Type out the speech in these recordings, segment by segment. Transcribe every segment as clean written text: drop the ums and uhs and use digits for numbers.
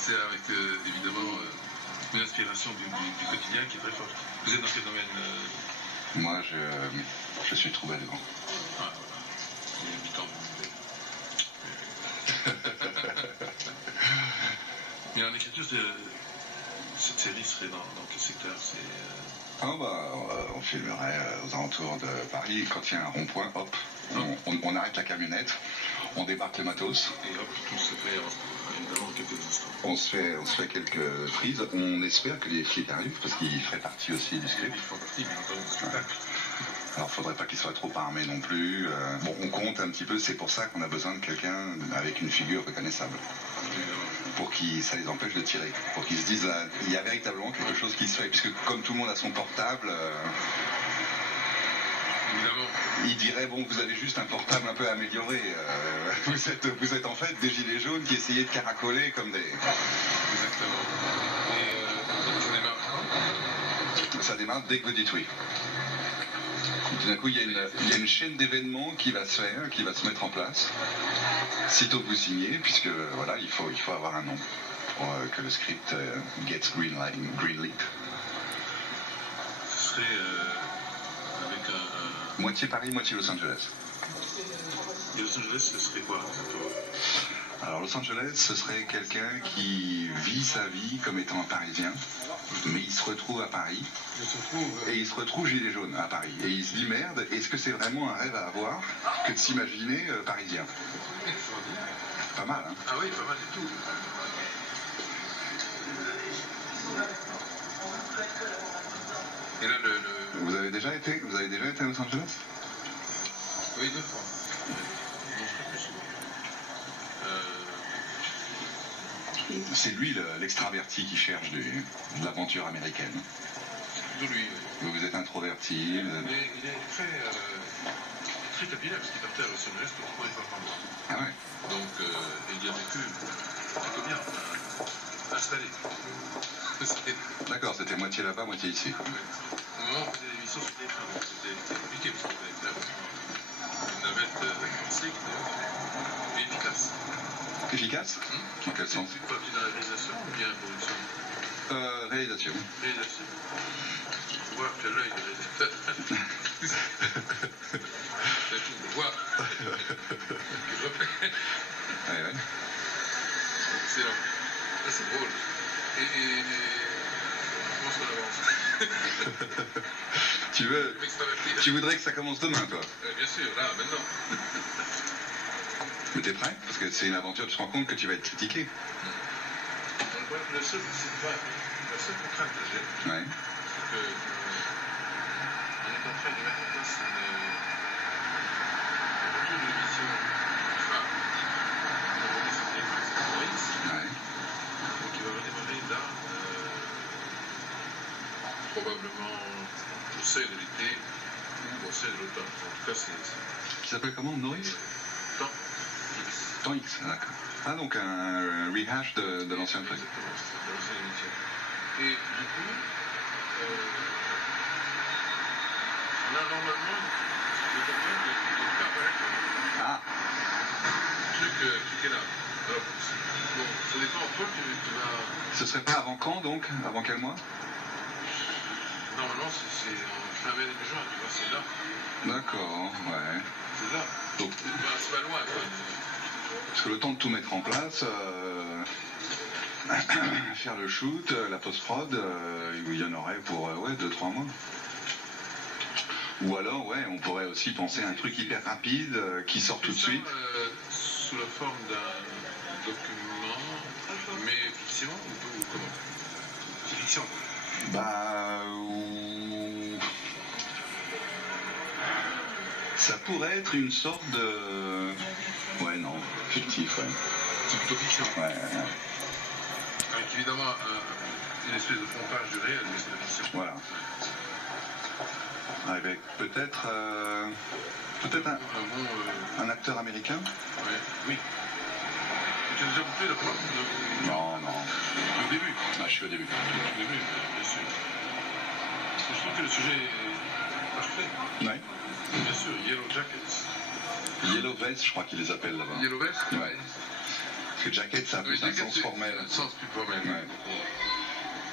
C'est avec évidemment une inspiration du quotidien qui est très forte. Vous êtes dans quel domaine Moi, je suis troubadour. Ah, voilà. Il y a du temps. Mais en écriture, cette série serait dans quel secteur? On filmerait aux alentours de Paris. Quand il y a un rond-point, hop, on arrête la camionnette, on débarque le matos. Et hop, tout se fait évidemment en quelques instants. On se fait quelques prises. On espère que les flics arrivent parce qu'ils feraient partie aussi du script. Ils font partie, bien entendu, du spectacle. Alors, il ne faudrait pas qu'ils soient trop armés non plus. Bon, on compte un petit peu. C'est pour ça qu'on a besoin de quelqu'un avec une figure reconnaissable. Pour que ça les empêche de tirer. Pour qu'ils se disent, il y a véritablement quelque chose qui se fait. Puisque comme tout le monde a son portable, il dirait, bon, vous avez juste un portable un peu amélioré. Vous êtes en fait des gilets jaunes qui essayaient de caracoler comme des... Exactement. Et ça démarre quand? Ça démarre dès que vous dites oui. Tout d'un coup, il y a une chaîne d'événements qui va se faire, qui va se mettre en place. Sitôt que vous signez, puisque voilà, il faut avoir un nom pour que le script gets greenlit. Ce serait avec un... Moitié Paris, moitié Los Angeles. Et Los Angeles, ce serait quoi? Alors Los Angeles, ce serait quelqu'un qui vit sa vie comme étant un Parisien, mais il se retrouve à Paris, et il se retrouve gilet jaune à Paris. Et il se dit, merde, est-ce que c'est vraiment un rêve à avoir que de s'imaginer parisien? Pas mal, hein? Ah oui, pas mal du tout. Et là, Vous avez déjà été à Los Angeles? Oui, 2 fois. C'est lui l'extraverti qui cherche de l'aventure américaine. De lui, oui. Vous êtes introverti. Mais il est très capillaire parce qu'il partait à Los Angeles pour 3 fois par mois. Ah ouais. Donc il y a vécu plutôt bien, installé. D'accord, c'était moitié là-bas, moitié ici. Oui. Au moment où on faisait l'émission, c'était compliqué parce qu'il fallait faire une navette slick, mais efficace. Efficace? En quel sens? C'est quoi, dans la réalisation ou bien production? Réalisation. Réalisation. Il faut voir que l'œil du réalisateur. Il faut voir. Ouais, ouais. Excellent. Ça, c'est drôle. Et comment est-ce qu'on avance? Tu voudrais que ça commence demain, toi? Bien sûr, là, maintenant. Mais t'es prêt? Parce que c'est une aventure, tu te rends compte que tu vas être critiqué. La seule contrainte que j'ai, Ouais. c'est que on est en train de mettre en place une retour de l'émission Ouais. donc il va redémarrer là, probablement au seuil de l'été ou au seuil de l'automne. En tout cas, c'est Qui s'appelle comment? Norris? temps. Temps X, d'accord. Ah, donc un rehash de l'ancien truc. Exactement, de l'ancienne émission. Et du coup, on a normalement le domaine de Carbac. Ah, Truc qui est là. Alors, bon, ça dépend toi tu vas... ce serait pas avant quand, donc? Avant quel mois? Normalement, c'est en fin mai début juin, tu vois, c'est là. D'accord, ouais. C'est là. Donc, C'est pas loin, quoi. parce que le temps de tout mettre en place, faire le shoot, la post-prod, il y en aurait pour 2-3 mois. Ou alors, ouais, on pourrait aussi penser à un truc hyper rapide qui sort tout de suite. Sous la forme d'un document, mais fiction ou comment? Fiction. Bah, ça pourrait être une sorte de... Ouais, non, fictif, ouais. C'est plutôt fiction. Ouais. Avec évidemment une espèce de pompage du réel, mais c'est la fiction. Voilà. Avec peut-être un acteur américain? Ouais, oui. Tu as déjà goûté la fois? Non. Au début. Ah, je suis au début. Au début, bien sûr. Parce que je trouve que le sujet est parfait. Ouais. Bien sûr, Yellow Jackets. Yellow Vest, je crois qu'ils les appellent là-bas. Yellow Vest? Ouais. Parce que jacket, ça a plus un jacket, sens formel. Un sens plus formel. Ouais.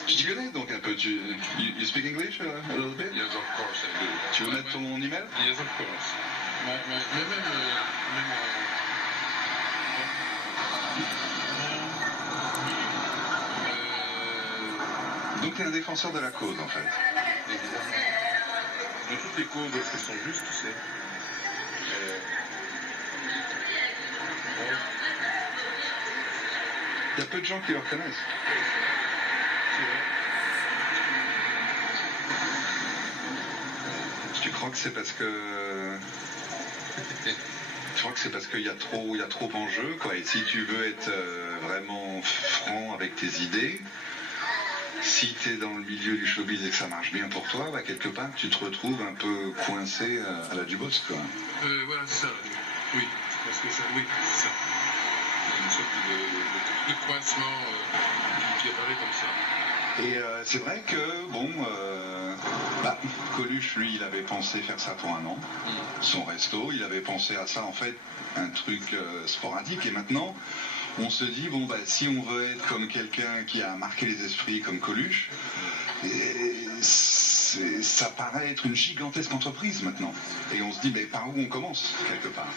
Tu connais donc un peu, you speak English a little bit? Yes, of course I do. Tu veux mettre ton email? Yes, of course. Mais Donc tu es un défenseur de la cause en fait. évidemment, de toutes les causes, est-ce qu'elles sont justes, tu sais? Il y a peu de gens qui le reconnaissent. C'est vrai. Tu crois que c'est parce que... Je crois que c'est parce qu'il y a trop en jeu, quoi. Et si tu veux être vraiment franc avec tes idées, si tu es dans le milieu du showbiz et que ça marche bien pour toi, bah, quelque part tu te retrouves un peu coincé à la Dubosc, quoi. Voilà, c'est ça. Oui, parce que ça, oui, c'est ça. Il y a une sorte de coincement qui apparaît comme ça. Et c'est vrai que, bon, Coluche, lui, il avait pensé faire ça pour un an, son resto, il avait pensé à ça, en fait, un truc sporadique, et maintenant, on se dit, bon, bah, si on veut être comme quelqu'un qui a marqué les esprits comme Coluche, ça paraît être une gigantesque entreprise maintenant. Et on se dit, mais par où on commence, quelque part?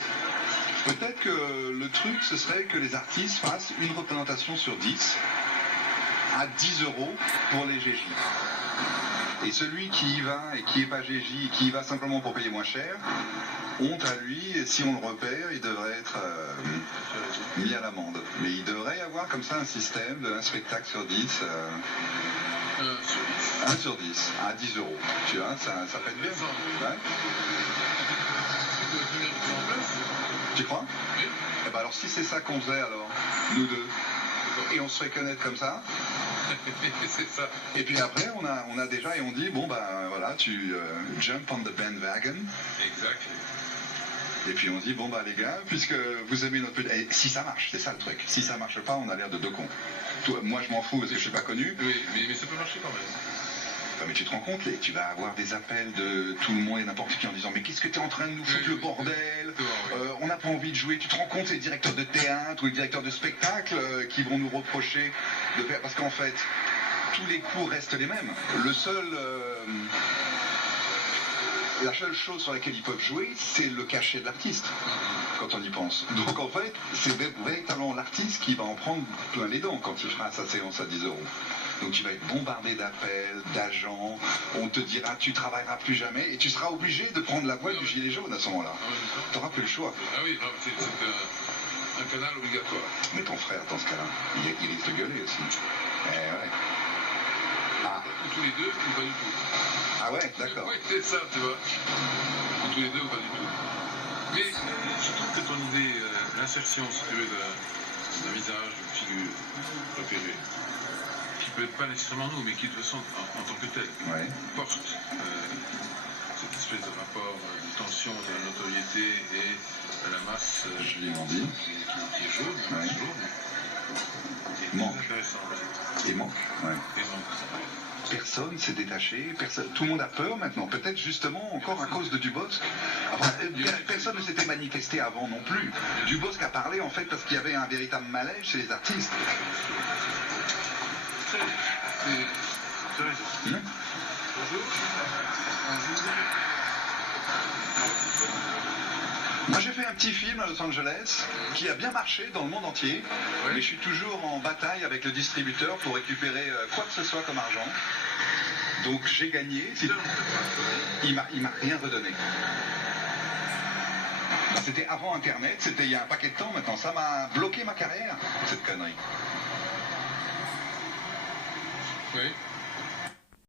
Peut-être que le truc, ce serait que les artistes fassent une représentation sur 10 à 10 € pour les GJ. Et celui qui y va et qui n'est pas GJ, qui y va simplement pour payer moins cher, honte à lui, et si on le repère, il devrait être mis à l'amende. Mais il devrait y avoir comme ça un système d'un spectacle sur 10. 1 sur 10, à 10 €. Tu vois, ça fait bien. Ouais. Tu crois? Oui. Eh ben alors si c'est ça qu'on faisait alors, nous deux, et on se fait connaître comme ça, C'est ça. et puis après on a déjà, et on dit, bon ben voilà, tu jump on the bandwagon. Exact. Et puis on dit, bon bah les gars, puisque vous aimez notre petit... Et si ça marche, c'est ça le truc. Si ça marche pas, on a l'air de deux cons. Toi, moi je m'en fous parce que je suis pas connu. Oui, mais ça peut marcher quand même. Mais tu te rends compte, tu vas avoir des appels de tout le monde et n'importe qui en disant, mais qu'est-ce que tu es en train de nous foutre le bordel? On n'a pas envie de jouer. Tu te rends compte, c'est les directeurs de théâtre ou les directeurs de spectacle qui vont nous reprocher de faire... Parce qu'en fait, tous les coûts restent les mêmes. La seule chose sur laquelle ils peuvent jouer, c'est le cachet de l'artiste, quand on y pense. Donc en fait, c'est véritablement l'artiste qui va en prendre plein les dents quand il fera sa séance à 10 €. Donc tu vas être bombardé d'appels, d'agents, on te dira tu travailleras plus jamais, et tu seras obligé de prendre la voie du gilet jaune à ce moment-là. Tu n'auras plus le choix. Ah oui, c'est un canal obligatoire. Mais ton frère, dans ce cas-là, il risque de gueuler aussi. Eh ouais. Ah. Ou tous les deux, ou pas du tout. Ah ouais, d'accord. Oui, c'est ça, tu vois. Ou tous les deux, ou pas du tout. Mais je trouve que ton idée, l'insertion, si tu veux, d'un visage, d'une figure repérée, qui peut être pas nécessairement nous, mais qui de toute façon, en tant que tel, Ouais. porte cette espèce de rapport de tension entre la notoriété et la masse Joliment dit. qui est jaune, Ouais. jaune, qui est Manque. très intéressante. Et manque. Ouais. Et manque. Personne s'est détaché, tout le monde a peur maintenant, peut-être justement encore à cause de Dubosc. Enfin, personne ne s'était manifesté avant non plus. Dubosc a parlé en fait parce qu'il y avait un véritable malaise chez les artistes. C'est raison. Bonjour. Moi j'ai fait un petit film à Los Angeles qui a bien marché dans le monde entier, mais je suis toujours en bataille avec le distributeur pour récupérer quoi que ce soit comme argent. Donc j'ai gagné, il m'a rien redonné. C'était avant Internet, c'était il y a un paquet de temps maintenant, ça m'a bloqué ma carrière, cette connerie. Oui.